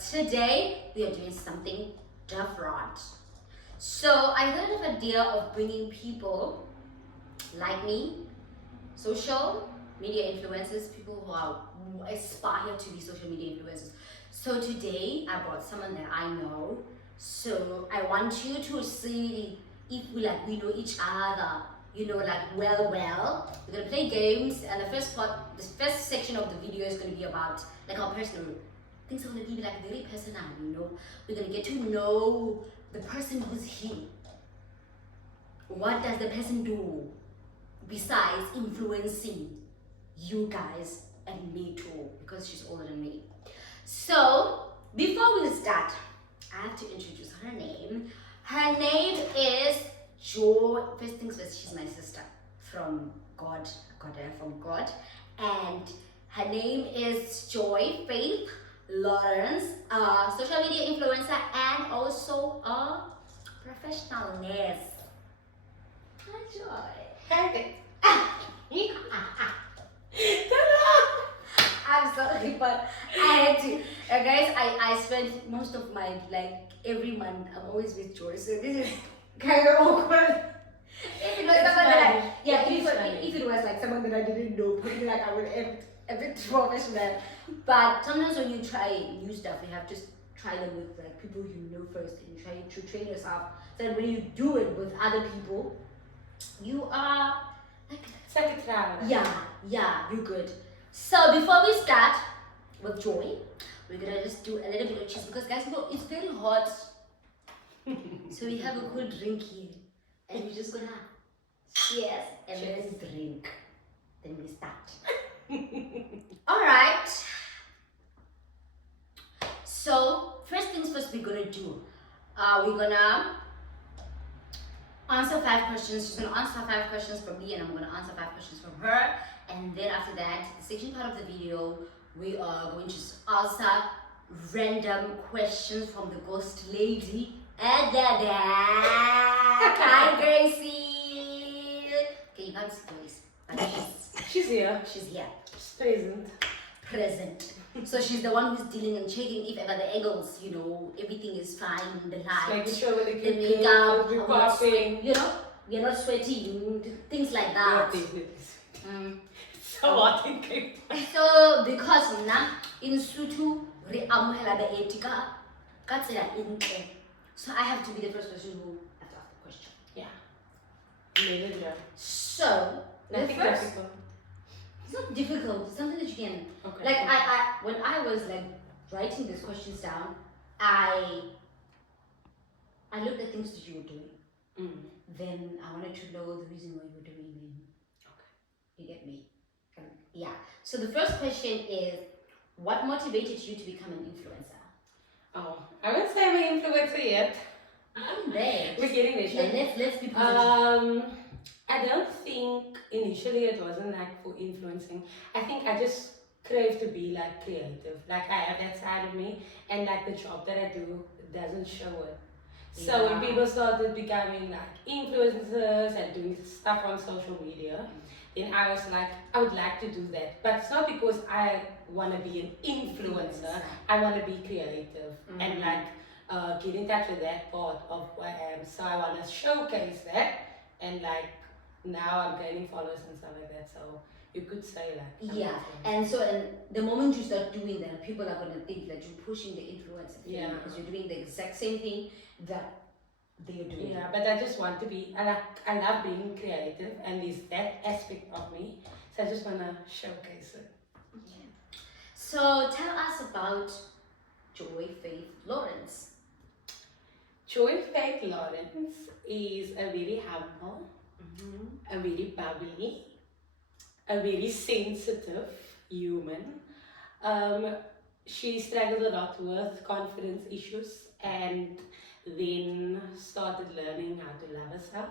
today we are doing something different. So I heard of idea of bringing people like me, social media influencers, people who aspire to be social media influencers. So today I brought someone that I know. So I want you to see if we know each other, well. We're gonna play games, and the first section of the video is gonna be about our personal things. Are gonna be very personal. We're gonna get to know the person who's here. What does the person do besides influencing you guys and me too, because she's older than me. So before we start, I have to introduce her name. Her name is Joy. First things first, she's my sister from God, from God, and her name is Joy Faith Lawrence, a social media influencer and also a professional nurse. Hi, Joy. Hey. I'm sorry, but I had to. Guys, I spend most of my every month. I'm always with Joy, so this is kind of awkward. If it was someone that if it was someone that I didn't know, probably I would a bit professional. But sometimes when you try new stuff, you have to try them with people you know first, and you try to train yourself. So that when you do it with other people, you are it's like a travel. Yeah, you're good. So before we start with Joy, we're gonna just do a little bit of cheese because guys, it's very hot. So we have a cool drink here, and we're just gonna cheers and then drink. Then we start. All right. So first things first, we're gonna do. We're gonna answer 5 questions. She's gonna answer 5 questions from me, and I'm gonna answer 5 questions from her. And then after that, the second part of the video, we are going to answer random questions from the ghost lady. And hi, Gracie. Okay, you can't see Grace, but She's here. she's here. She's Present. So she's the one who's dealing and checking if ever the angles, everything is fine, the light, making sure that the makeup, we're how much popping. we're not sweating, things like that. So hot in Cape. So because in Sutu re amohela baeti ka tsela e ntle. So I have to be the first person who has to ask the question. Yeah. So Nothing first, difficult. it's not difficult. It's something that you can. Okay. When I was writing these questions down, I looked at things that you were doing. Then I wanted to know the reason why you were doing them. Okay. You get me? Yeah. So the first question is, what motivated you to become an influencer? Oh, I wouldn't say I'm an influencer yet. We're getting there. Let's be positive. I don't think initially it wasn't for influencing. I think I just crave to be creative. I have that side of me, and the job that I do doesn't show it. So when people started becoming influencers and doing stuff on social media, then I was I would like to do that. But it's not because I want to be an influencer. I want to be creative and get in touch with that part of who I am. So I want to showcase that, and now I'm gaining followers and stuff like that. So you could say and the moment you start doing that, people are gonna think that you're pushing the influencer thing because you're doing the exact same thing that they're doing. Yeah, but I just want to be. I love being creative, and there's that aspect of me. So I just wanna showcase it. Okay. So tell us about Joy Faith Lawrence. Joy Faith Lawrence is a very humble, a very bubbly, a very sensitive human. She struggled a lot with confidence issues and then started learning how to love herself.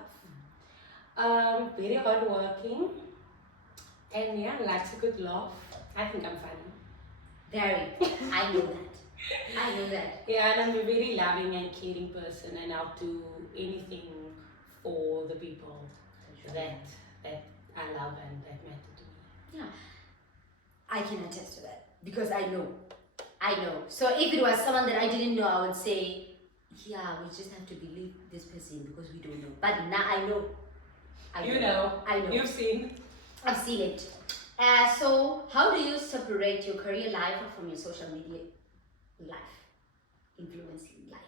Very hardworking, and likes a good laugh. I think I'm funny. Very. I know that. I know that. Yeah, and I'm a very loving and caring person, and I'll do anything for the people that I love and that matter to me. Yeah. I can attest to that because I know I know. So if it was someone that I didn't know, I would say, yeah, we just have to believe this person because we don't know. But now I know. I You know. I know. You've seen. I've seen it. So how do you separate your career life from your social media life, influencing life?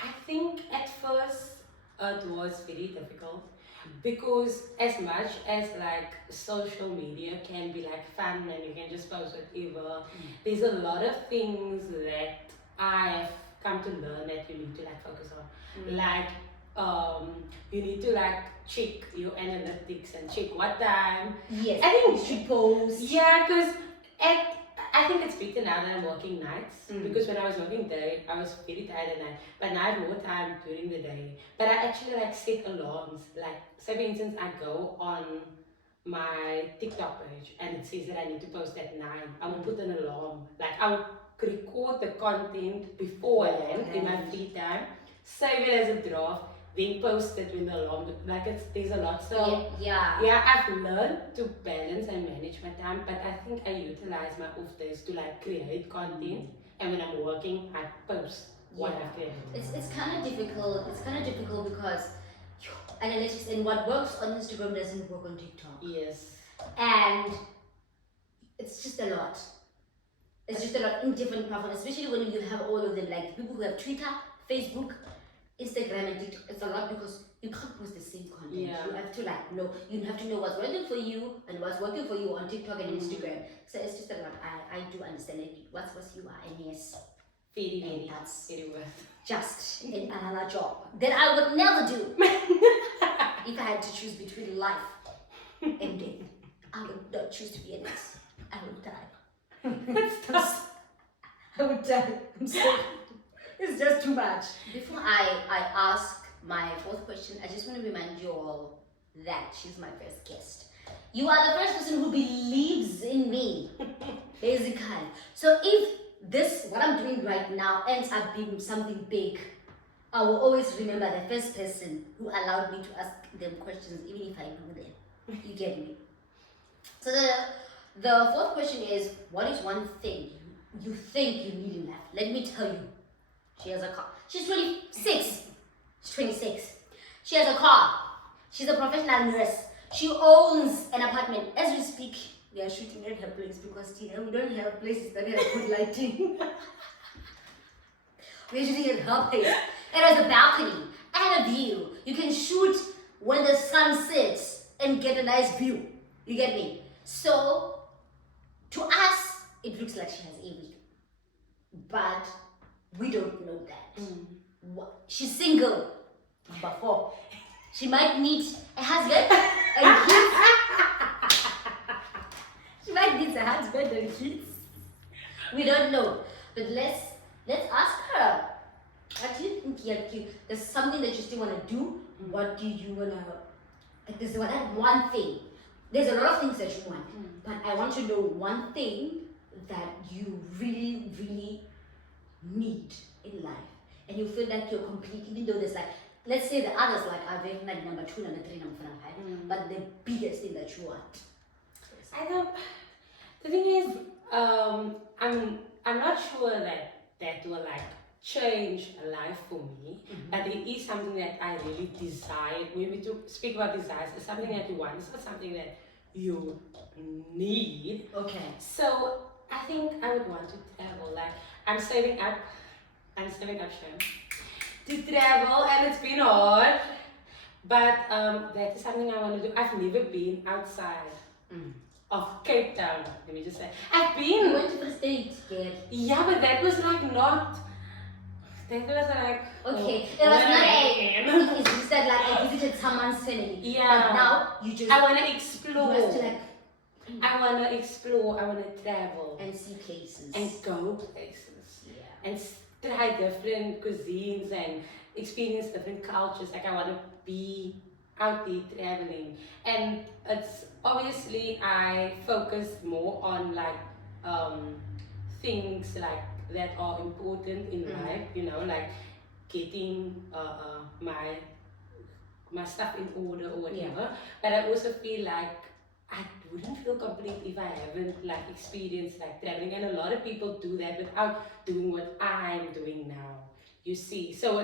I think at first it was very difficult because as much as like social media can be like fun and you can just post whatever, there's a lot of things that I've come to learn that you need to like focus on. Like you need to like check your analytics and check what time. Yes, I think you should post. yeah, because at I think it's better now that I'm working nights Mm. because when I was working day, I was very tired at night. But now I have more time during the day. But I actually like set alarms. Like, say for instance, I go on my TikTok page and it says that I need to post at 9. I will put an alarm. Like, I will record the content beforehand in my free time, save it as a draft, then post it when the alarm. Like, there's a lot. So yeah, I've learned to balance and manage my time, but I think I utilize my off days to like create content, and when I'm working, I post what I've created. It's kind of difficult. It's kind of difficult because analytics and what works on Instagram doesn't work on TikTok. Yes. And it's just a lot. It's just a lot in different platforms, especially when you have all of them, like people who have Twitter, Facebook, Instagram, and TikTok. It's a lot because you can't post the same content. Yeah. You have to like know. You have to know what's working for you and what's working for you on TikTok and Instagram. So it's just a lot. I do understand it. What's you are, and yes, Very, that's very worth. just another job that I would never do. If I had to choose between life and death, I would not choose to be a nurse. I would die. I would die. I'm sorry. It's just too much. Before I ask my fourth question, I just want to remind you all that she's my first guest. You are the first person who believes in me, basically. So if this, what I'm doing right now, ends up being something big, I will always remember the first person who allowed me to ask them questions, even if I know them. You get me? So the fourth question is, what is one thing you think you need in life? Let me tell you. She has a car. She's 26. She's 26. She has a car. She's a professional nurse. She owns an apartment. As we speak, we are shooting at her place because we don't have places that have good lighting. We're shooting at her place. It has a balcony and a view. You can shoot when the sun sets and get a nice view. You get me? So, to us, it looks like she has everything. But we don't know that. She's single. Number 4. She might need a husband and kids. She might need a husband and kids. We don't know. But let's ask her. What do you think? There's something that you still want to do. What do you want to... Like, there's one thing. There's a lot of things that you want. But I want to know one thing that you really, really need in life. And you feel like you're complete, even though there's like, let's say the others like are very like number 2, number 3, number 4, number 5. But the biggest thing that you want. I don't. The thing is, I'm not sure that will like change a life for me. But there is something that I really desire. When we speak about desires, it's something that you want. It's not something that you need. Okay. So I think I would want to travel. Like I'm saving up Shem, to travel, and it's been hard. But that is something I want to do. I've never been outside of Cape Town. Let me just say, I've been. You went to the States, yeah. Yeah, but that was like not. That was like. Okay, it was not it's just that like I visited someone's family. Yeah. But now you just. I want to explore. You have to like. I want to explore. I want to travel And see places. and go places. Yeah. And try different cuisines and experience different cultures. Like I want to be out there traveling, and it's obviously I focus more on like things like that are important in life. You know, like getting my stuff in order or whatever. But I also feel like I wouldn't feel complete if I haven't like experienced like traveling, and a lot of people do that without doing what I'm doing now. You see, so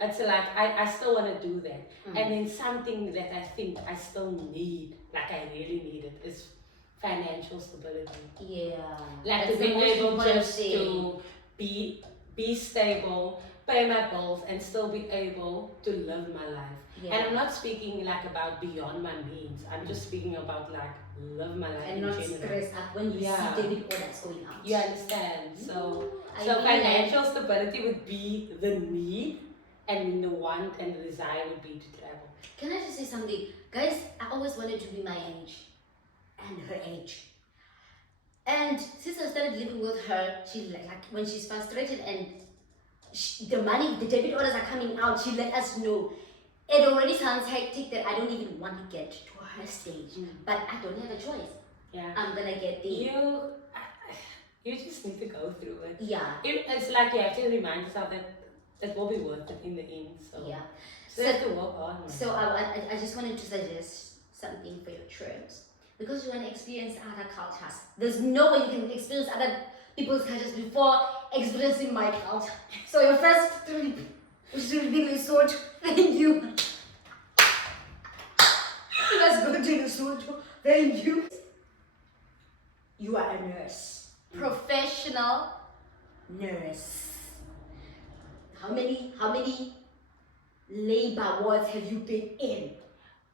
it's like I still want to do that, and then something that I think I still need, like I really need it, is financial stability. Yeah. Like That's to the be most able important just thing. to be stable, pay my bills, and still be able to live my life. Yeah. And I'm not speaking like about beyond my means. I'm just speaking about like live my life And in not general. stress out when you Yeah. see debit orders going out. You understand? So I so really like- financial stability would be the need, and then the want and the desire would be to travel. Can I just say something? Guys, I always wanted to be my age and her age. And since I started living with her, she like when she's frustrated and the money, the debit orders are coming out, she let us know. It already sounds hectic that I don't even want to get to her stage, but I don't have a choice. Yeah. I'm gonna get there. You just need to go through it. Yeah. It's like you have to remind yourself that it will be worth it in the end. So Yeah. so you have to work hard. man. So I just wanted to suggest something for your trips because you want to experience other cultures. There's no way you can experience other people's cultures before experiencing my culture. So your first trip should be Lesotho. Thank you. Let's go to Lesotho. Thank you. You are a nurse, professional nurse. How many labor wards have you been in?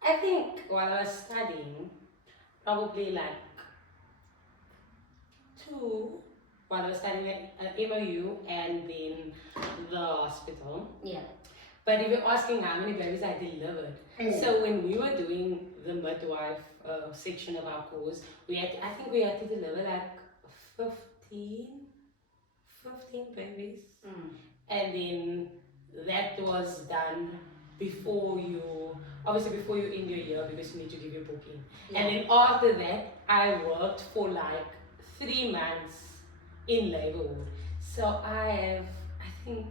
I think while I was studying, probably like 2 while I was studying at MOU and then the hospital. Yeah. But if you're asking how many babies I delivered, so when we were doing the midwife section of our course, I think we had to deliver like 15 babies. And then that was done before you end your year because you need to give your booking. And then after that, I worked for like 3 months in labor ward. So I think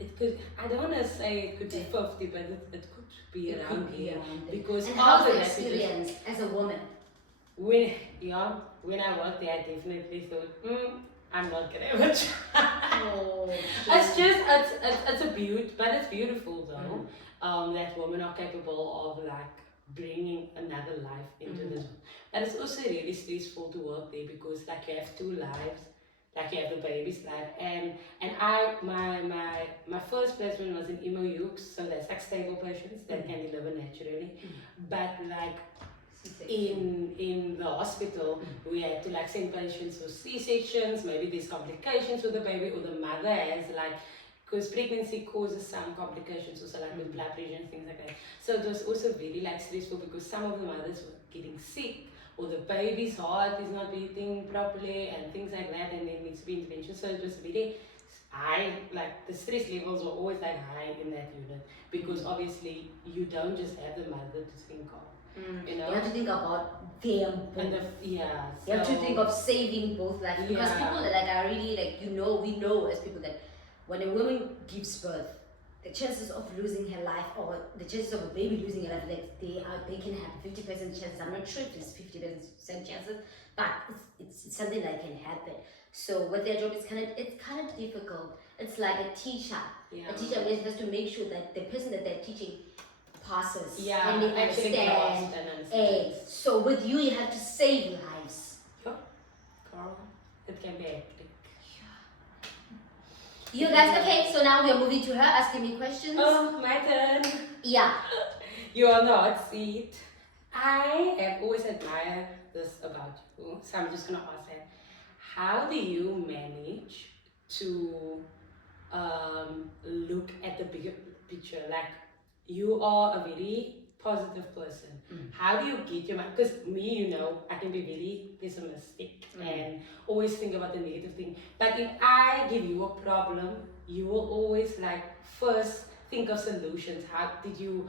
I don't want to say it could be 50, but it could be around here. Because and how's after the that, experience as a woman? when I worked there, I definitely thought, I'm not gonna ever try. Oh, It's just it's a beauty, but it's beautiful though. That women are capable of like bringing another life into this one. But it's also really stressful to work there because like you have 2 lives. Like you have the baby's life and my first placement was in MOU, so that's like stable patients that can deliver naturally. But like in the hospital, we had to like send patients for C-sections, maybe there's complications with the baby or the mother has like, because pregnancy causes some complications also like with blood pressure and things like that. So it was also very like stressful because some of the mothers were getting sick or the baby's heart is not beating properly and things like that, and there needs to be intervention. So it was really high, like the stress levels were always like high in that unit because obviously you don't just have the mother to think of. You know? You have to think about them both. And You have to think of saving both lives because people that like are really like we know as people that when a woman gives birth, the chances of losing her life or the chances of a baby losing her life, like they can have 50% chances. I'm not sure if it's 50% chances, but it's something that can happen. So what their job is it's kind of difficult. It's like a teacher. Yeah. A teacher has to make sure that the person that they're teaching passes Yeah, and they actually understand. grasp and understand. So with you have to save lives. Carl, it can be hectic. You guys, okay, so now we are moving to her asking me questions. Oh, my turn. Yeah. You are on the hot seat. I have always admired this about you, so I'm just gonna ask that. How do you manage to look at the bigger picture? Like, you are a very positive person. How do you get your mind? Because me, I can be very pessimistic and always think about the negative thing. But if I give you a problem, you will always like first think of solutions. How did you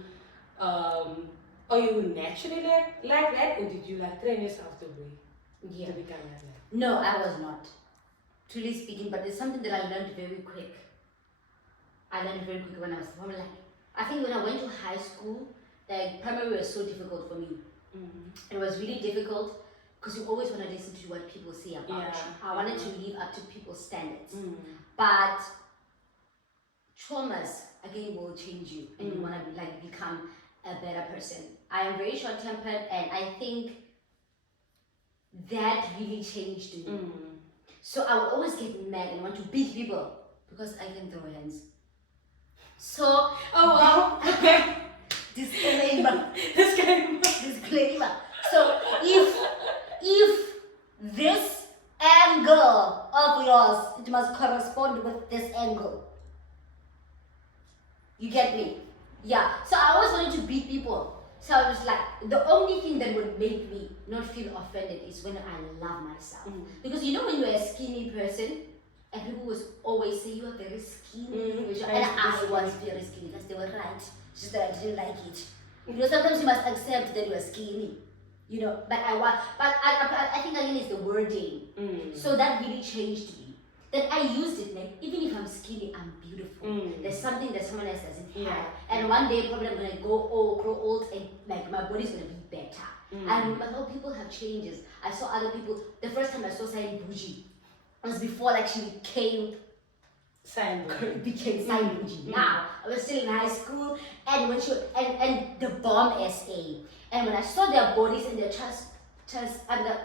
are you naturally like that, or did you like train yourself to become like that? No, I was not. Truly speaking, but it's something that I learned very quick. I learned very quick when I was like, I think when I went to high school, like primary was so difficult for me. It was really difficult because you always want to listen to what people say about Yeah. you. I wanted to live up to people's standards. Mm. But traumas again will change you and you want to become a better person. I am very short-tempered and I think that really changed me. So I would always get mad and want to beat people because I can throw hands. So Oh wow. Okay. disclaimer. Disclaimer. Disclaimer. So if this angle of yours, it must correspond with this angle. You get me? Yeah. So I always wanted to beat people. So I was like, the only thing that would make me not feel offended is when I love myself. Because you know when you're a skinny person, and people would always say you are very skinny, and I was very skinny because they were right. It's just that I didn't like it. You know, sometimes you must accept that you are skinny. You know, but I think again it's the wording. So that really changed me. Then I used it, like even if I'm skinny, I'm beautiful. There's something that someone else doesn't have. And one day probably I'm gonna grow old and like my body's gonna be better. And how people have changes. I saw other people. The first time I saw Sayin Bougie was before like she became Sayin Bougie. Now I was still in high school, and when she and the bomb SA, and when I saw their bodies and their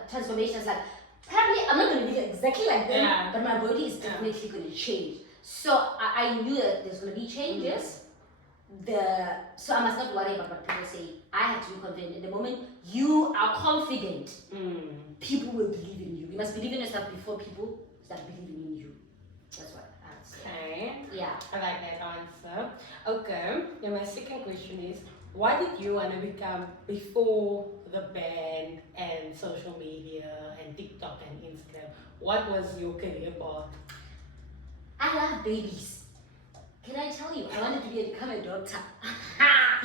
transformations, like apparently I'm not gonna be exactly like them, but my body is definitely gonna change. So I knew that there's gonna be changes. So I must not worry about what people say. I have to be confident. In the moment you are confident, people will believe in you. You must believe in yourself before people start believing in you. That's what I would say. Okay. Yeah. I like that answer. Okay. Then my second question is, what did you want to become before the band and social media and TikTok and Instagram? What was your career path? I love babies. Can I tell you? I wanted to become a doctor.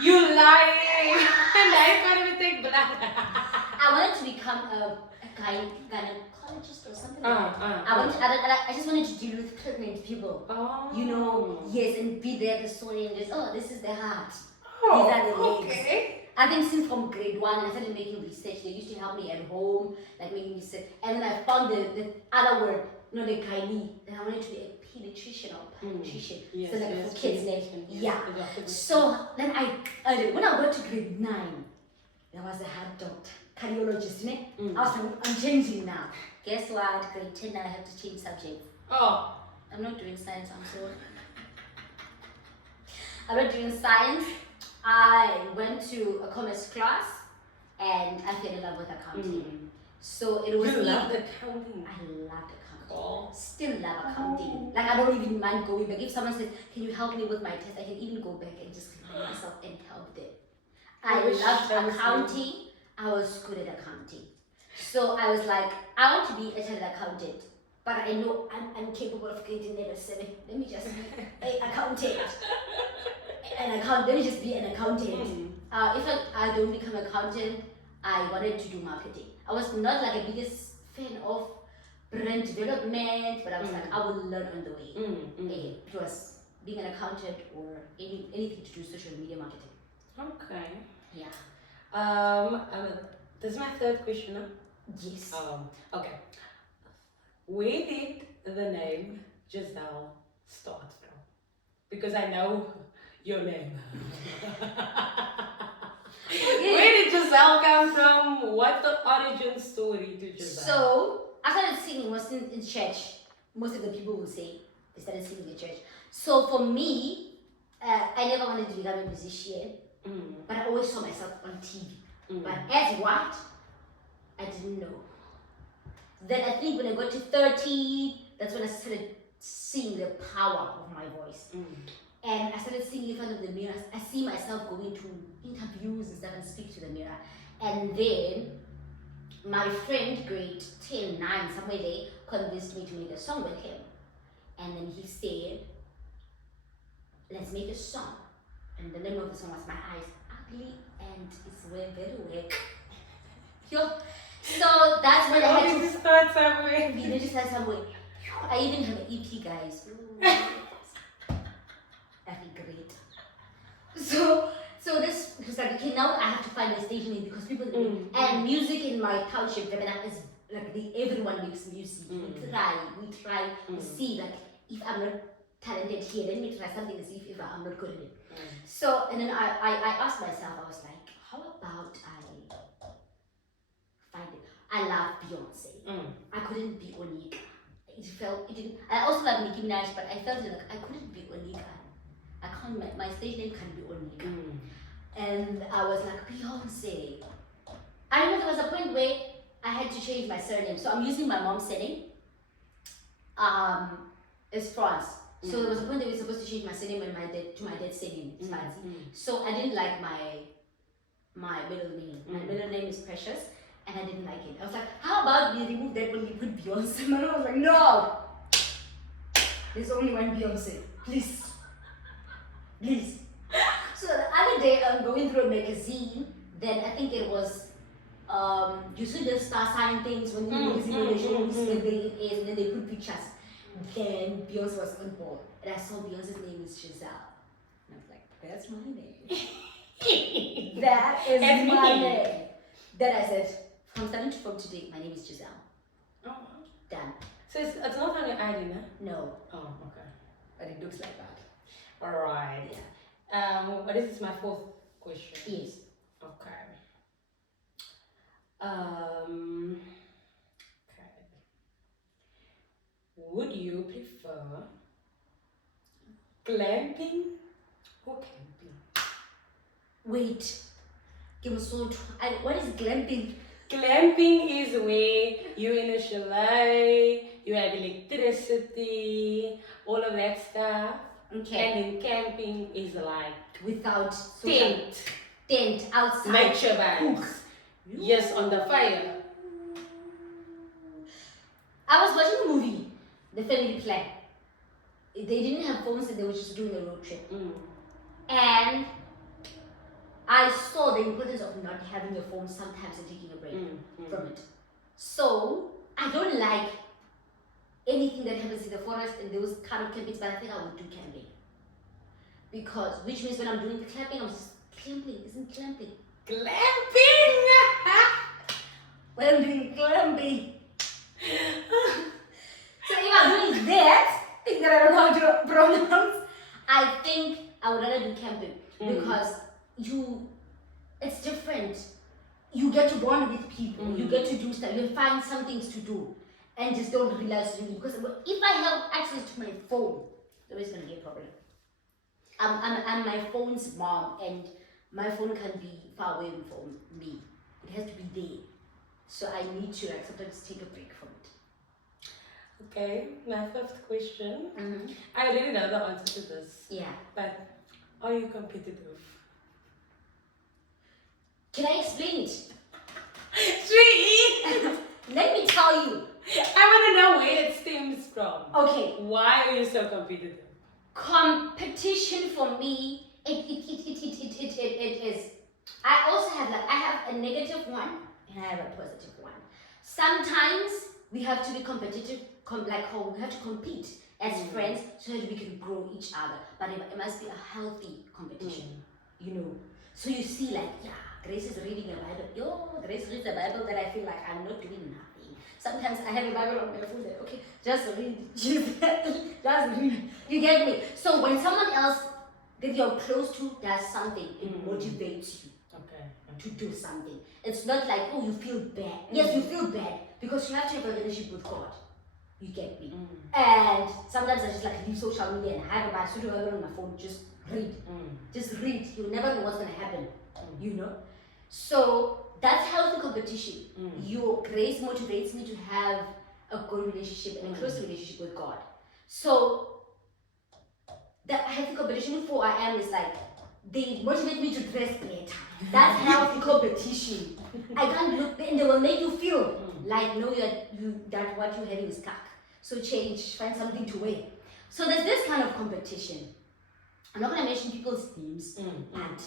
You lying! Life can't even take blood. I wanted to become a gynecologist or something like that. I just wanted to deal with pregnant people. Oh. You know, yes, and be there the soul and just, this is the heart. Oh, These are the legs. okay. I think since from grade 1, I started making research. They used to help me at home, like making research. And then I found the other word, the gynae. Then I wanted to be a pediatrician or pediatrician. Yes, so like for kids, like, Yes. So then when I got to grade 9, there was a heart doctor, cardiologist. I was like, I'm changing now. Guess what? Grade 10, now I have to change subjects. Oh. I'm not doing science, I'm sorry. I'm not doing science. I went to a commerce class and I fell in love with accounting. So it was. You loved accounting? I loved accounting. Oh. Still love accounting. Like I don't even mind going back. If someone says, "Can you help me with my test?" I can even go back and just remind myself and help them. I loved accounting. I was good at accounting. So I was like, I want to be a chartered accountant, but I know I'm capable of creating level 7. Let me just be an accountant. Let me just be an accountant. If I don't become an accountant, I wanted to do marketing. I was not like a biggest fan of brand development, but I was like, I will learn on the way. It was being an accountant or anything to do social media marketing. Okay. Yeah. This is my third question, no? Yes. Okay. Where did the name Giselle start from? Because I know your name. Where did Giselle come from? What's the origin story to Giselle? So, I started singing was in church. Most of the people will say they started singing in church. So for me, I never wanted to become a musician, but I always saw myself on TV. But as what? I didn't know. Then I think when I got to 30, that's when I started seeing the power of my voice. And I started singing in front of the mirror. I see myself going to interviews and stuff and speak to the mirror. And then my friend, grade 10, 9, somewhere there, convinced me to make a song with him. And then he said, let's make a song. And the name of the song was My Eyes Ugly and It's Very Wet. So that's when I had to start somewhere. We need to start somewhere. I even have an EP, guys. That'd be great. So this was like, okay, now I have to find a stage name because people Mm. music in my township, is like everyone makes music. We try to see like if I'm not talented here, let me try something and see if I'm not good at it. So and then I asked myself, I was like, how about I find it? I love Beyonce. I couldn't be Onika. It didn't. I also love Nicki Minaj, but I felt like I couldn't be Onika. I can't. My stage name can't be Onika. And I was like, Beyonce. I remember there was a point where I had to change my surname, so I'm using my mom's surname. It's France. So there was a point that we were supposed to change my surname and my dad's surname. It's fancy. So I didn't like my middle name. My middle name is Precious, and I didn't like it. I was like, how about we remove that when we put Beyonce? My mom was like, no. There's only one Beyonce. Please. So the other day I'm going through a magazine. Then I think it was you see the star sign things when you magazine when they show whose birthday it is, and then they put pictures. Then Beyonce was on board, and I saw Beyonce's name is Giselle, and I was like, that's my name. That is my name. Then I said, from today, my name is Giselle. Oh. Done. So it's not on your ID, no? No. Oh, okay. But it looks like that. Alright. Yeah. But this is my fourth question. Yes. Okay. Would you prefer glamping or camping? Wait. Give me so. What is glamping? Glamping is where you're in a chalet, you have electricity, all of that stuff. Okay. And then camping is like Without tent outside. nature vibes. Yes, on the fire. I was watching a movie, The Family Plan. They didn't have phones and they were just doing a road trip. And I saw the importance of not having your phone sometimes and taking a break from it. So I don't like anything that happens in the forest and those kind of campings, but I think I would do camping. Which means when I'm doing the clapping, I'm just clamping. Isn't clamping? Glamping! When I'm doing clamping. So if I'm doing that, thing that I don't know how to pronounce, I think I would rather do camping because it's different. You get to bond with people, you get to do stuff, you find some things to do and just don't realize really. Because if I have access to my phone, there is going to be a problem. I'm my phone's mom and my phone can be far away from me. It has to be there. So I need to sometimes take a break from it. Okay, my fifth question. I already know the answer to this. Yeah. But are you competitive? Can I explain it? Sweetie! Let me tell you. I want to know where it stems from. Okay. Why are you so competitive? Competition for me, it is. I also have I have a negative one and I have a positive one. Sometimes we have to be competitive, we have to compete as friends so that we can grow each other. But it must be a healthy competition, So you see, Grace is reading a Bible. Grace reads a Bible that I feel like I'm not doing nothing. Sometimes I have a Bible on my phone that, okay, just read. Just read. You get me? So when someone else that you're close to does something, it motivates you to do something. It's not like, you feel bad. Yes, you feel bad because you have to have a relationship with God. You get me? And sometimes I just leave social media and I have a Bible on my phone, just read. Just read. You never know what's going to happen. So that's healthy competition. Your grace motivates me to have a good relationship and a close relationship with God. So the healthy competition for I am is they motivate me to dress better. That's healthy competition. I can't look, and they will make you feel like that what you're having is cack. So change, find something to wear. So there's this kind of competition. I'm not going to mention people's names, but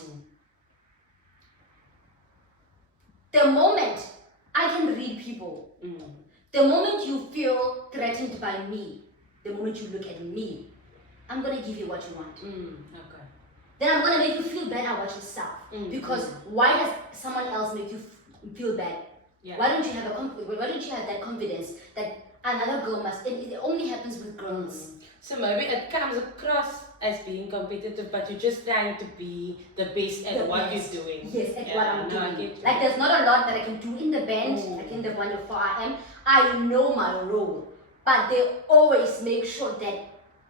the moment I can read people, the moment you feel threatened by me, the moment you look at me, I'm going to give you what you want. Okay. then I'm gonna make you feel bad about yourself. Because why does someone else make you feel bad? Yeah. Why don't you have why don't you have that confidence that another girl must? It only happens with girls. So maybe it comes across as being competitive, but you're just trying to be the best at what you're doing. Yes, at what I'm I doing. get you. Like there's not a lot that I can do in the band, like in the wonderful I am. I know my role, but they always make sure that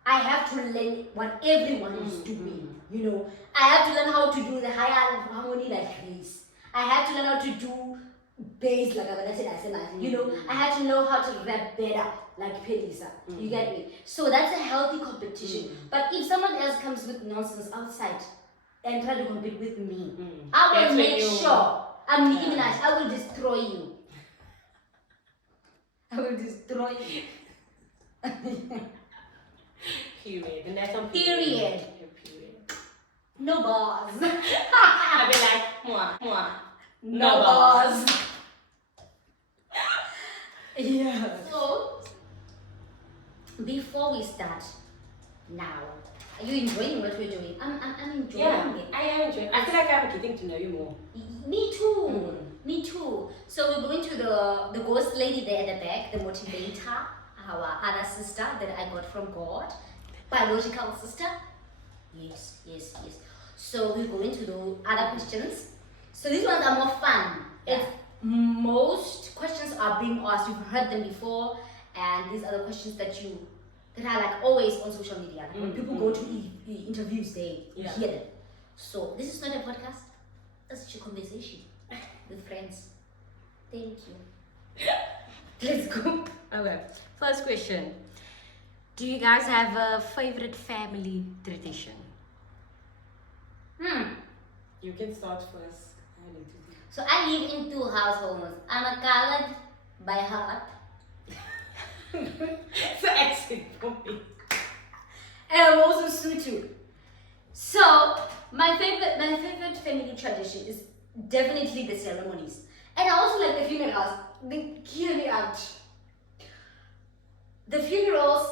I have to learn what everyone is doing. You know, I have to learn how to do the higher harmony like this. I have to learn how to do bass like I said. You know, I have to know how to rap better like Pelisa. You get me? So that's a healthy competition. But if someone else comes with nonsense outside and try to compete with me, I will That's when make you- sure I'm Nicki Minaj. I will destroy you. I will destroy you. Period. And that's on Period. Period. No bars. I'll be like, mwah. No bars. Yeah. So, before we start, now, are you enjoying what we're doing? I'm enjoying Yeah, it. I am enjoying. I feel like I'm getting to know you more. Me too. Me too. So we're going to the ghost lady there at the back, the motivator, our other sister that I got from God, biological sister. Yes. So we're going to the other questions. So these ones are more fun. It's most questions are being asked. You've heard them before, and these are the questions that are like always on social media. Like when people go to interviews, they hear them. So this is not a podcast. It's just a conversation with friends. Thank you. Let's go. Okay. First question. Do you guys have a favorite family tradition? You can start first. I need to So I live in two households. I'm a colored by heart, It's an accent for me. and I'm also Sutu. So my favorite family tradition is definitely the ceremonies, and I also like the funerals. They hear me out. The funerals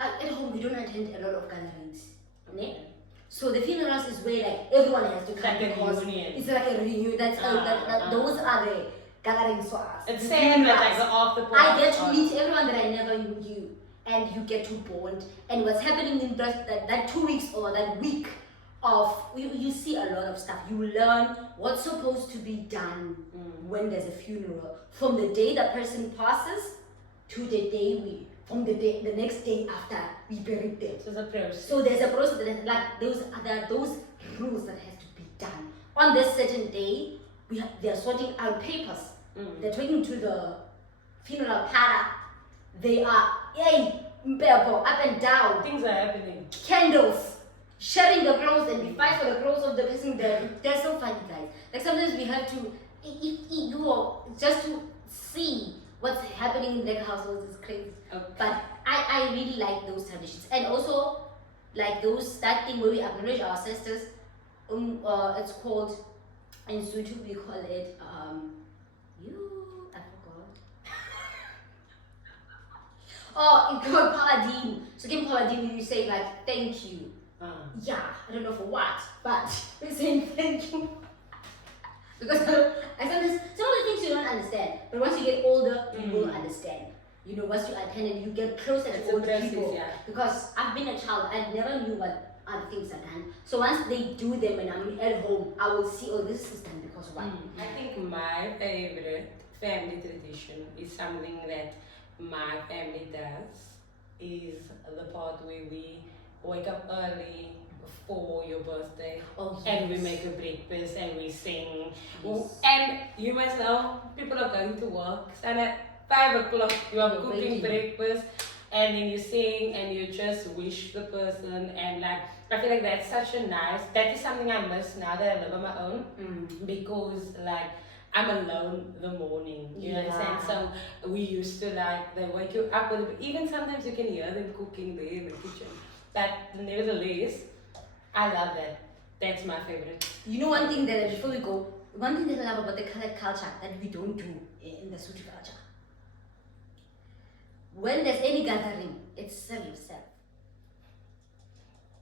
at home we don't attend a lot of gatherings, ne? So the funerals is where like everyone has to come Like a because reunion. it's like a reunion. Those are the gatherings for us. It's The saying that like funerals. the after I get to party. meet everyone that I never knew, and you get to bond. And what's happening in that 2 weeks or that week of you see a lot of stuff. You learn what's supposed to be done when there's a funeral, from the day the person passes to the day the next day after we bury them. So it's a process. So there's a process that like those rules that has to be done on this certain day. They are sorting out papers. They're talking to the funeral parlor. They are up and down, Things are happening. candles, sharing the clothes, and we fight for the clothes of the person there. They're so funny, guys. Like sometimes we have to just to see what's happening in their households is crazy. Okay. But I really like those traditions, and also like that thing where we acknowledge our ancestors. It's called in Sutu we call it I forgot. Oh, it's called Paladin. So in Paladin you say like thank you. Yeah, I don't know for what, but we're saying thank you. Because I sometimes some of the things you don't understand, but once you get older, you will understand. You know, once you attend and you get closer It's to older impressive, people. yeah. Because I've been a child, I never knew what other things are done. So once they do them and I'm at home, I will see, oh, this is done because why? I think my favorite family tradition is something that my family does, is the part where we wake up early for your birthday. Oh, And we yes. make a breakfast and we sing. Yes. And you must know, people are going to work. And at 5 o'clock, you are You're cooking waiting. breakfast. And then you sing and you just wish the person. And like, I feel like that's such a nice, that is something I miss now that I live on my own. Because like, I'm alone the morning, you Yeah. understand? So we used to like, they wake you up with, even sometimes you can hear them cooking there in the kitchen. But nevertheless, I love that. That's my favorite. You know one thing that before we go, one thing that I love about the colored culture that we don't do in the Sutu culture. When there's any gathering, it's serve yourself.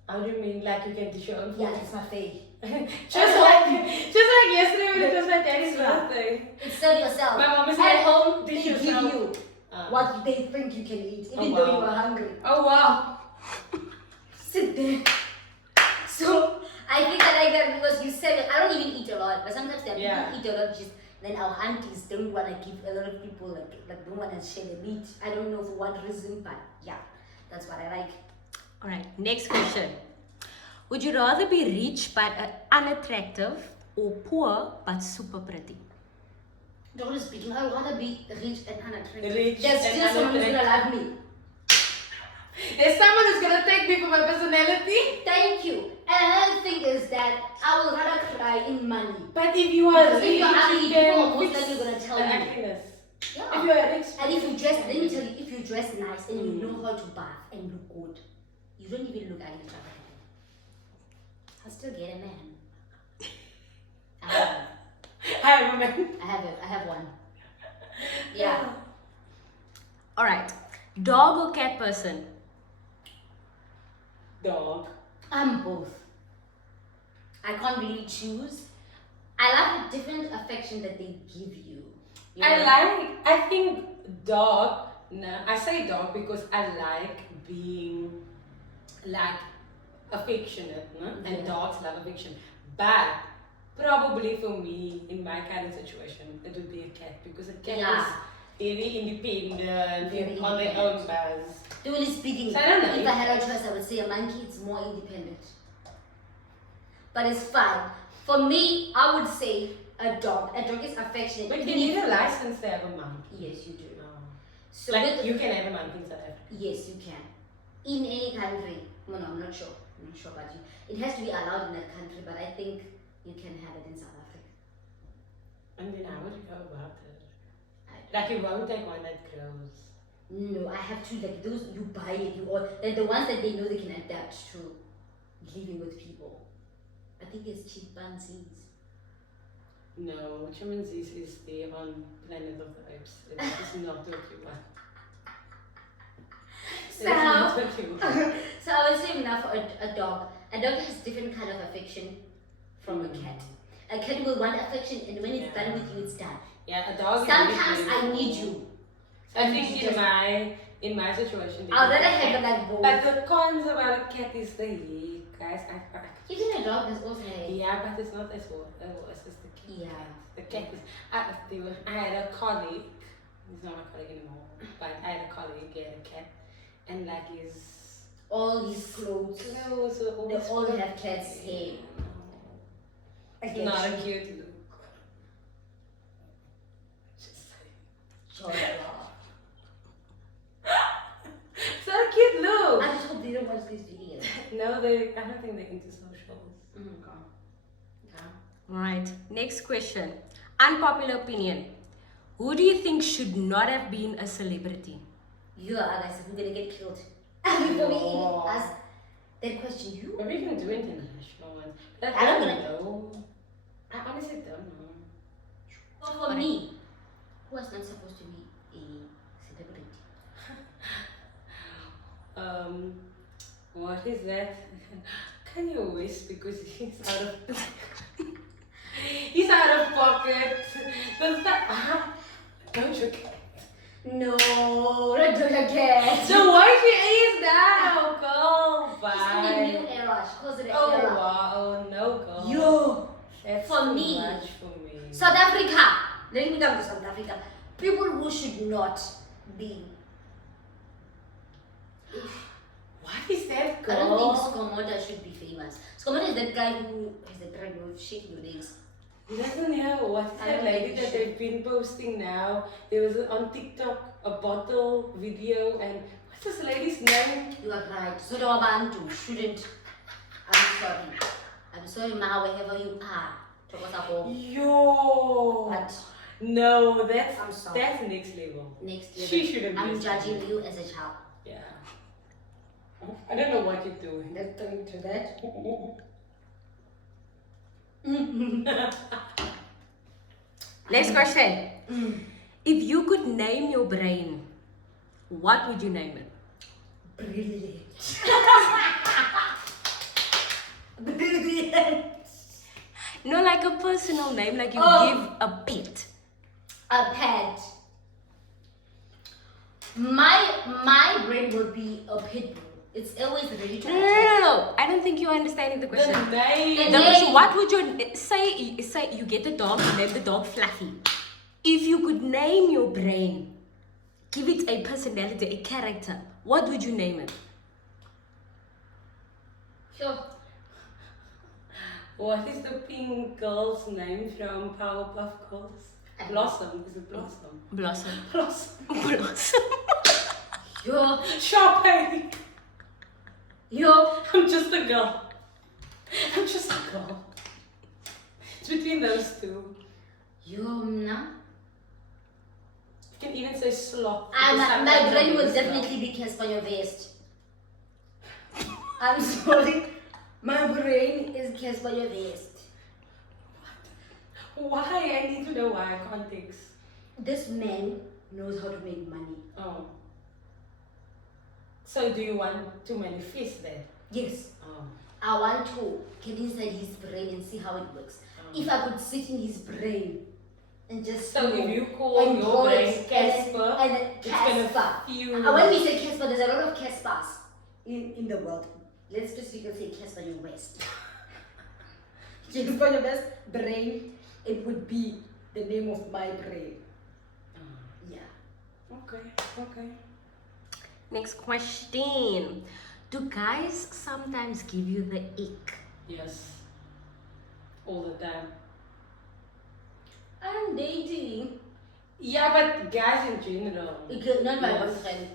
How do you mean? Like you can dish your own food? Yeah, it's my fave. just like yesterday when it was my daddy's Yeah. birthday. It's serve yourself. My mom is At like, home, dish they give yourself. you what they think you can eat, even Oh, though wow. you are hungry. Oh wow. Sit there. So I think I like that because you said it. I don't even eat a lot, but sometimes there are people Yeah. who eat a lot. Just then our aunties don't want to give a lot of people like don't want to share the meat. I don't know for what reason, but yeah, that's what I like. All right, next question. Would you rather be rich but unattractive or poor but super pretty? Totally speaking, I would rather be rich and unattractive. Rich There's and still someone who's gonna love me. There's someone who's gonna take me for my personality. Thank you. And another thing is that I will rather cry in money. But if you are Because rich, if you're ugly, you people are can most fix likely gonna tell the you. ugliness. If Yeah. you are rich, And if you dress, let me tell you, if you dress nice and you know how to bath and look good, you don't even look ugly. I'll still get a man. I have one. hi woman. I have one. Yeah. All right, dog or cat person? Dog. I'm both. I can't really choose. I love the different affection that they give you. You know? I think dog, no, I say dog because I like being like affectionate, no? And Yeah. dogs love affection. But probably for me, in my current situation, it would be a cat because a cat Yeah. is very independent, Very on their own buzz. Truly speaking, So I don't know. if I had a choice, I would say a monkey is more independent. But it's fine. For me, I would say a dog. A dog is affectionate. But you Even need if- a license to have a monkey. Yes, you do. No. So Like with- you can have a monkey in South Africa. yes, you can. In any country. Well, no, I'm not sure. I'm not sure about you. It has to be allowed in that country, but I think you can have it in South Africa. And then how would you go about it? I- Like you won't take one that grows. No, I have to like those you buy it, you or like the ones that they know they can adapt to living with people. I think it's chimpanzees. No, chimpanzees is there on Planet of the Apes. It's not what you want. It's not So, what you want. so I would say now for a dog. A dog has different kind of affection from a cat. A cat will want affection, and when it's Yeah. done with you, it's done. Yeah, a dog. Sometimes is I really need cool. you. So I think in my situation, I'd rather cat. have like both. But the cons about a cat is the hair, guys. Even a dog has also hair. Yeah, but it's not as well as the cat. Yeah. The cat is. I had a colleague. He's not my colleague anymore. But I had a colleague. He had a cat, and like his All his clothes. clothes were They always all fur- have cat's hair. I It's get not a you. cute look. Just saying. Chola. It's not a cute look. I just hope they don't watch these videos. No, I don't think they're into socials. Okay. All right, next question. Unpopular opinion. Who do you think should not have been a celebrity? You are guys, we're gonna get killed. Before we even No. ask that question, you? But we can do international ones. But I don't know. I honestly don't know. Well, for me, who was not supposed to be a celebrity? What is that? Kanye West because he's out of he's out of pocket. Does that don't you get? No, not Doja Cat. So why she is now, girl? She's in a new Bye. era. She calls it an Oh era. wow, no girl. Yo, That's for too me. much for me. South Africa. Let me come to South Africa. People who should not be. What is that, I girl? don't think Skomota should be famous. Skomota is that guy who has a trend of shaking your legs. He doesn't know what is I that don't lady think that she- they've been posting now. There was on TikTok a bottle video and what's this lady's name? You are right. So Abantu shouldn't. I'm sorry. I'm sorry, Ma, wherever you are. Tokosa Yo. But No, I'm that's sorry. next level. next She level, shouldn't be I'm a judging celebrity. you as a child. Yeah. I don't know what you're doing. Let's go into that. Next question. If you could name your brain, what would you name it? Brilliant. No, like a personal name, like you Oh. give a pet. A pet. My brain will be a pit bull. It's always ready to No, no, no, attack. no. I don't think you're understanding the question. The name. The The name. question, what would you say you get a dog, you name the dog Fluffy. If you could name your brain, give it a personality, a character, what would you name it? Sure. What is the pink girl's name from Powerpuff Girls? Blossom. Is it Blossom? Blossom. Blossom. Blossom. Yo, Sharpay. yo. I'm just a girl. I'm just a girl. It's between those two. Yo, nah. You can even say slop. My Sometimes brain I will say definitely be Casper your vest. I'm sorry. My brain is Casper your vest. slop. Why? I need to know why. Context. This man knows how to make money. Oh. So do you want to manifest that? Yes. Oh. I want to get inside his brain and see how it works. If I could sit in his brain and just So you if know, you call and your call brain it Casper, and it's Casper. gonna fuse. When we say Casper, there's a lot of Caspers in the world. Let's specifically say Casper your West. Casper your West brain, it would be the name of my brain. Yeah. Okay. Next question. Do guys sometimes give you the ick? Yes. All the time. I'm dating. Yeah, but guys in general. Not my Yes. boyfriend.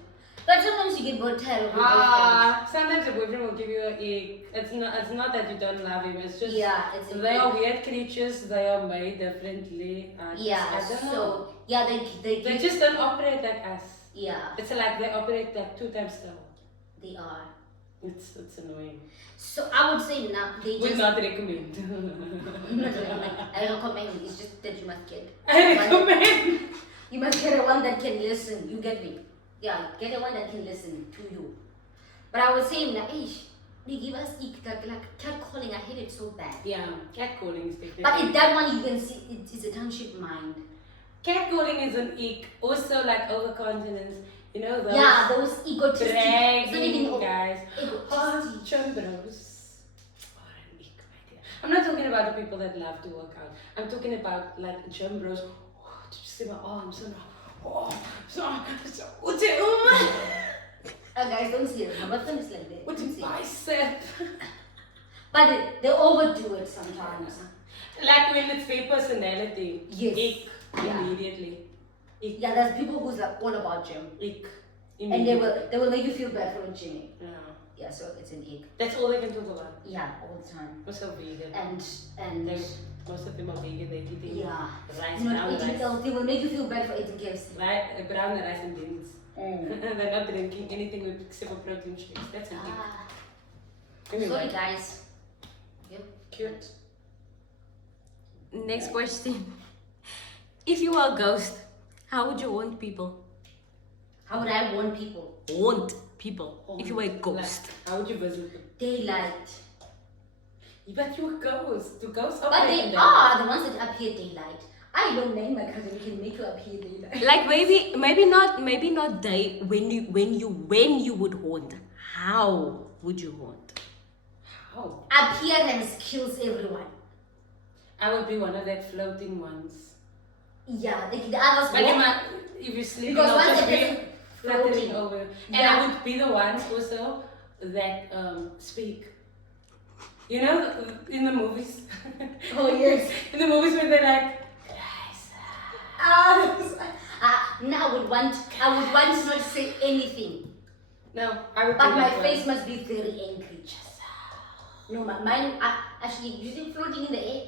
But sometimes you get bored tired of your boyfriend. Sometimes your boyfriend will give you an ick. It's not that you don't love him. It's just Yeah, it's they are weird creatures. They are made differently. Yeah, I don't know. so yeah, they They just don't operate like us. yeah, It's like they operate like 2 times slower. they are. It's annoying. So I would say now they Would just not recommend. I recommend it. It's just that you must get I recommend. you must get a one that can listen. You get me? Yeah, get a one that can listen to you. But I would say now, they give us like cat calling. I hate it so bad. Yeah, catcalling is definitely. But in that one you can see it is a township mind. Catcalling is an ick. Also like overconfidence. You know those Yeah, those egotistic. It's not bragging even guys. Oh, egotistic. chum bros. What an ick, my dear. I'm not talking about the people that love to work out. I'm talking about like gym bros. Oh, did you see my arms? Guys, don't see it. My boyfriend is like that. What Don't a see it. bicep. But they overdo it sometimes. Like when it's their personality. Yes. Ick. Yeah. Immediately. Ick. Yeah, there's people who's like all about gym. Ick. And Immediately. they will make you feel bad for gymming. Yeah. Yeah, so it's an ick. That's all they can talk about. Yeah, all the time. Also vegan. And Most of them are vegan. They're eating yeah. rice, Not brown eating rice. healthy will make you feel bad for eating KFC. Right, brown rice and beans. Mm. They're not drinking anything with except for protein shakes. That's a thing. Ah. Anyway, Sorry guys. Yep. cute. Next question. If you were a ghost, how would you haunt people? How would I warn people? Haunt people. If you were a ghost. Like, how would you visit them? Daylight. But you're a ghost. Do ghosts But operate they in are the ones that appear daylight. I don't name my cousin, we can make you appear daylight. Like maybe not day when you would haunt. How would you haunt? How? Appearance kills everyone. I would be one of that floating ones. Yeah, the others But you won't. might, if you sleep, Because I'll once just the be person fluttering floating. over. And Yeah. I would be the ones also that speak. You know, in the movies. Oh yes. In the movies where they're like, Now I would want to not say anything, no, I would but be my that face one. must be very angry. No, mine. Actually, using floating in the air,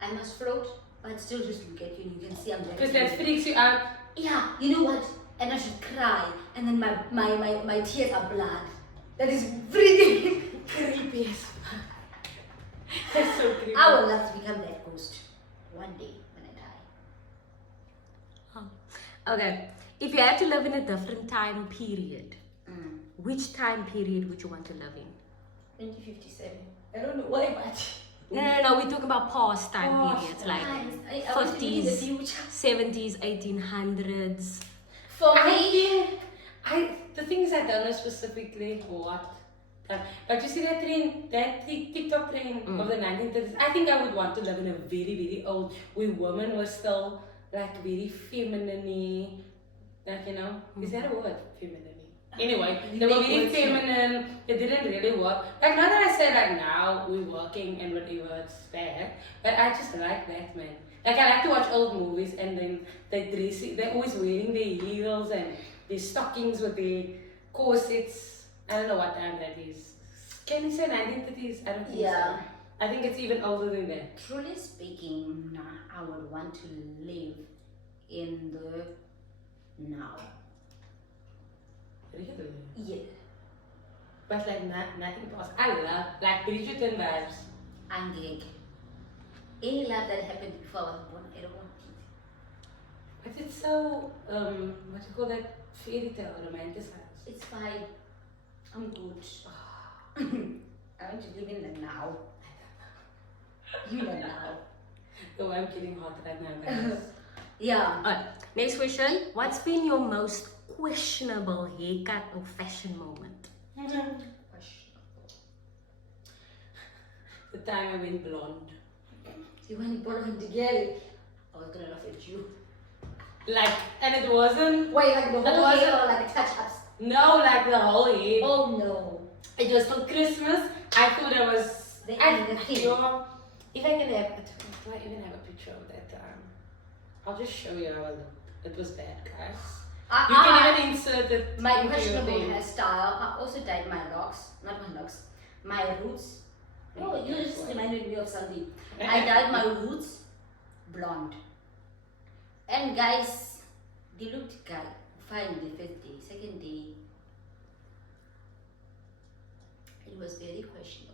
I must float, but still just look at you, and you can see I'm very. Because that angry. freaks you out. Yeah, you know what? And I should cry, and then my tears are blood. That is really creepy as fuck. That's so creepy. I would love to become that ghost one day when I die. Okay. If you had to live in a different time period, which time period would you want to live in? 2057. I don't know why, but No, we're talking about past time Past periods, time. like Guys, I want to live in the 50s, future. 70s, 1800s. For I me, think the thing is I don't know specifically what. But you see that trend, that TikTok trend of the 1930s. I think I would want to live in a very, very old, where women were still like very feminine, like is that a word? Feminine. Anyway, they were very feminine. It didn't really work. Like now that I say like now we're working and whatever, it's bad. But I just like that, man. Like I like to watch old movies and then they're always wearing their heels and their stockings with their corsets. I don't know what time that is. Can you say 1930s? I don't think Yeah. so. I think it's even older than that. truly speaking, I would want to live in the now. Really? Yeah. But like nothing past. I love like Bridgerton vibes. I'm gig. Any love that happened before I was born, I don't want it. But it's so what you call that, fairy tale romanticized. It's fine. I'm good. I want to live in the now. In the now. Oh, I'm getting hot right now, guys. Yeah. Alright, next question. What's been your most questionable haircut or fashion moment? The time I went blonde. You went blonde again. I was gonna laugh at you. Like, and it wasn't. Wait, like the It whole wasn't- hair or like touch-ups? No, like the whole head. Oh no. It was for Christmas. I thought it was. The I, end, the thing. if I can have it, do I even have a picture of that time? I'll just show you how I looked. It was bad, guys. You can even insert it. My into your questionable thing. hairstyle. I also dyed my locks, not my locks, my roots. Oh, you just reminded me of something. I dyed my roots blonde. And guys, they looked fine the first day. Second day, it was very questionable.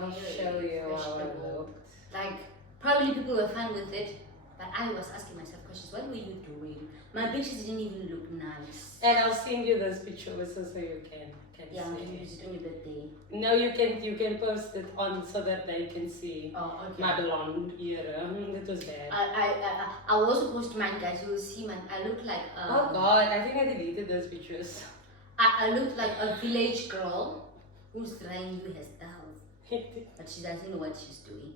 I'll Very show you how I questionable. looked. Like, probably people were fine with it, but I was asking myself questions. What were you doing? My pictures didn't even look nice. And I'll send you this picture also so you can Yeah, I'm see. gonna use it on your birthday. No, you can post it on so that they can see Oh, okay. my blonde era. It was bad. I will also post mine, guys. You will see mine. I look like Oh God, I think I deleted those pictures. I look like a village girl who's trying new hairstyles, but she doesn't know what she's doing.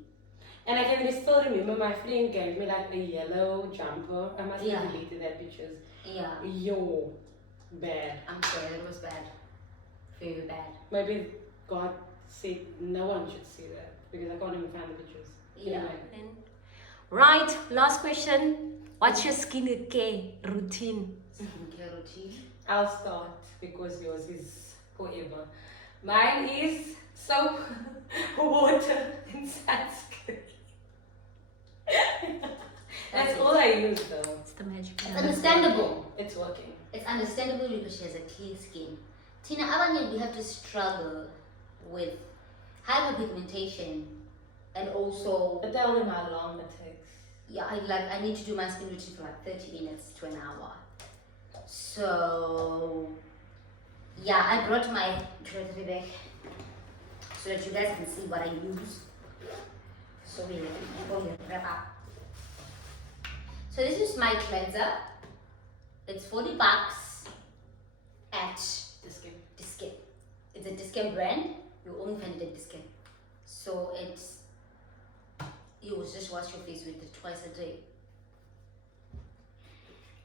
And I can still remember my friend gave me like a yellow jumper. I must Yeah. have deleted that pictures. Yeah, Yo, bad. I'm sorry, it was bad, very bad. Maybe God said no one should see that because I can't even find the pictures. Yeah. Anyway. Right, last question. What's your skincare routine? Skincare routine. I'll start because yours is forever. Mine is soap, water, and sunscreen. That's it. all I use though. It's the magic. It's understandable. It's working. It's understandable because she has a clear skin. Tina, Abanye, we have to struggle with hyperpigmentation and also But tell them how long it takes. yeah, I need to do my skin routine for like 30 minutes to an hour. So yeah, I brought my jewelry back so that you guys can see what I use. So we wrap up. So this is my cleanser. It's 40 bucks at Discount. It's a Discount brand. You only find it at Discount. So you will just wash your face with it twice a day.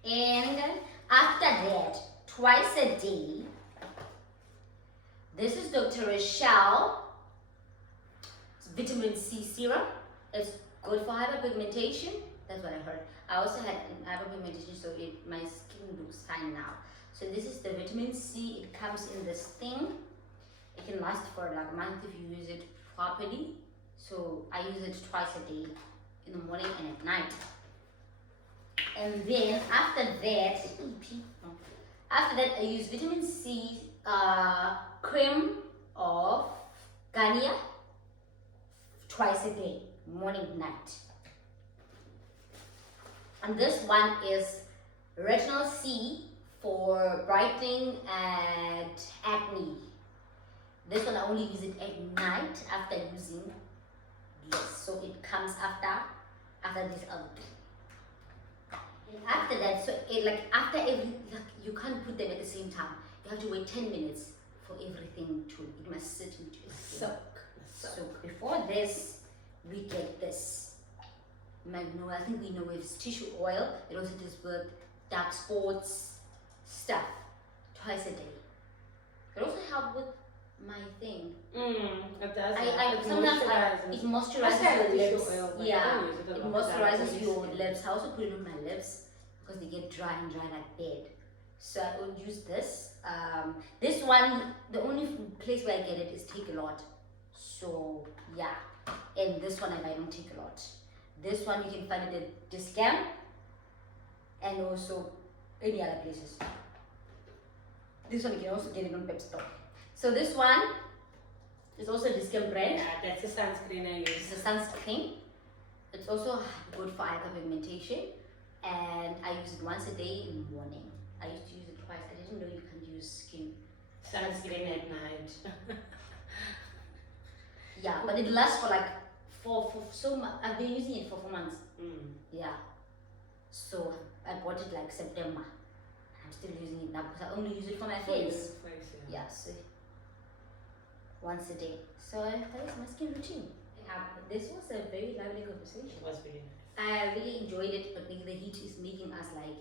And after that, twice a day, this is Dr. Rochelle vitamin C serum. It's good for hyperpigmentation. That's what I heard. I also had hyperpigmentation, so my skin looks fine now. So this is the vitamin C. It comes in this thing. It can last for like a month if you use it properly. So I use it twice a day, in the morning and at night. And then after that, I use vitamin C cream of Garnier twice a day, morning, night. And this one is retinol C for brightening and acne. This one I only use it at night after using this. So it comes after this other thing. And after that, so after every, you can't put them at the same time. You have to wait 10 minutes for everything to, it must sit into its skin. So before this, we get this. I think we know it's tissue oil. It also does with dark spots stuff twice a day. It also helps with my thing. It does. It moisturizes your lips. Yeah, it moisturizes your lips. I also put it on my lips because they get dry like bed. So I will use this. This one, the only place where I get it is Takealot. So yeah, and this one I buy on Takealot. This one you can find it at Discount and also any other places. This one you can also get it on Pep Store. So this one is also a Discount brand. Yeah, that's a sunscreen I use. It's a sunscreen. It's also good for hyperpigmentation, and I use it once a day in the morning. I used to use it twice. I didn't know you can use Sunscreen at night. Yeah, but it lasts for like for so much. I've been using it for 4 months. Yeah. So I bought it like September. I'm still using it now because I only use it for my face. Yeah, so once a day. So that is my skin routine. This was a very lively conversation. It was really nice. I really enjoyed it, but the heat is making us like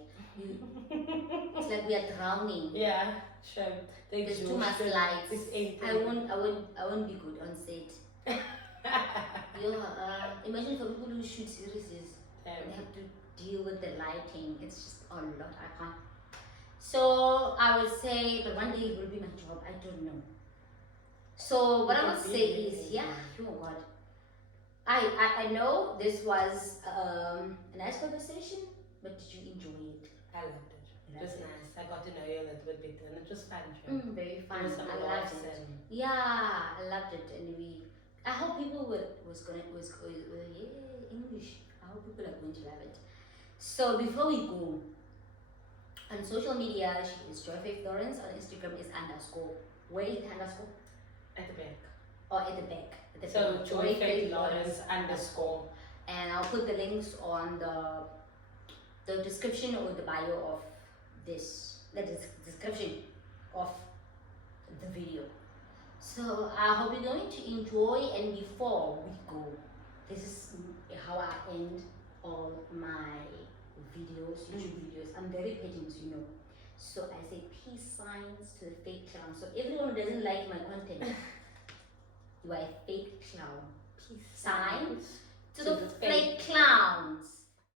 it's like we are drowning. Yeah, sure. There's too much lights. It's I won't be good on set. Imagine for people who shoot series, they have to deal with the lighting. It's just a lot. I can't. So I would say, but one day it will be my job. I don't know. So what I would say is, yeah, oh God. I know this was a nice conversation, but did you enjoy it? I loved it. It was nice. I got to know you a little bit better, and it was fun. Sure. Very fun. There was some I laughs loved it. and Yeah, I loved it, and I hope people was English. I hope people are going to love it. So before we go, on social media, she is Joy Faith Lawrence. On Instagram is _. Where is the underscore? at the back. Or at the back. At the So back. Joy Faith Lawrence _. And I'll put the links on the description or the bio of this, the description of the video. So I hope you're going to enjoy, and before we go, this is how I end all my videos, YouTube videos. I'm very patient, you know. So I say peace signs to the fake clown. So everyone who doesn't like my content, you are a fake clown. Peace signs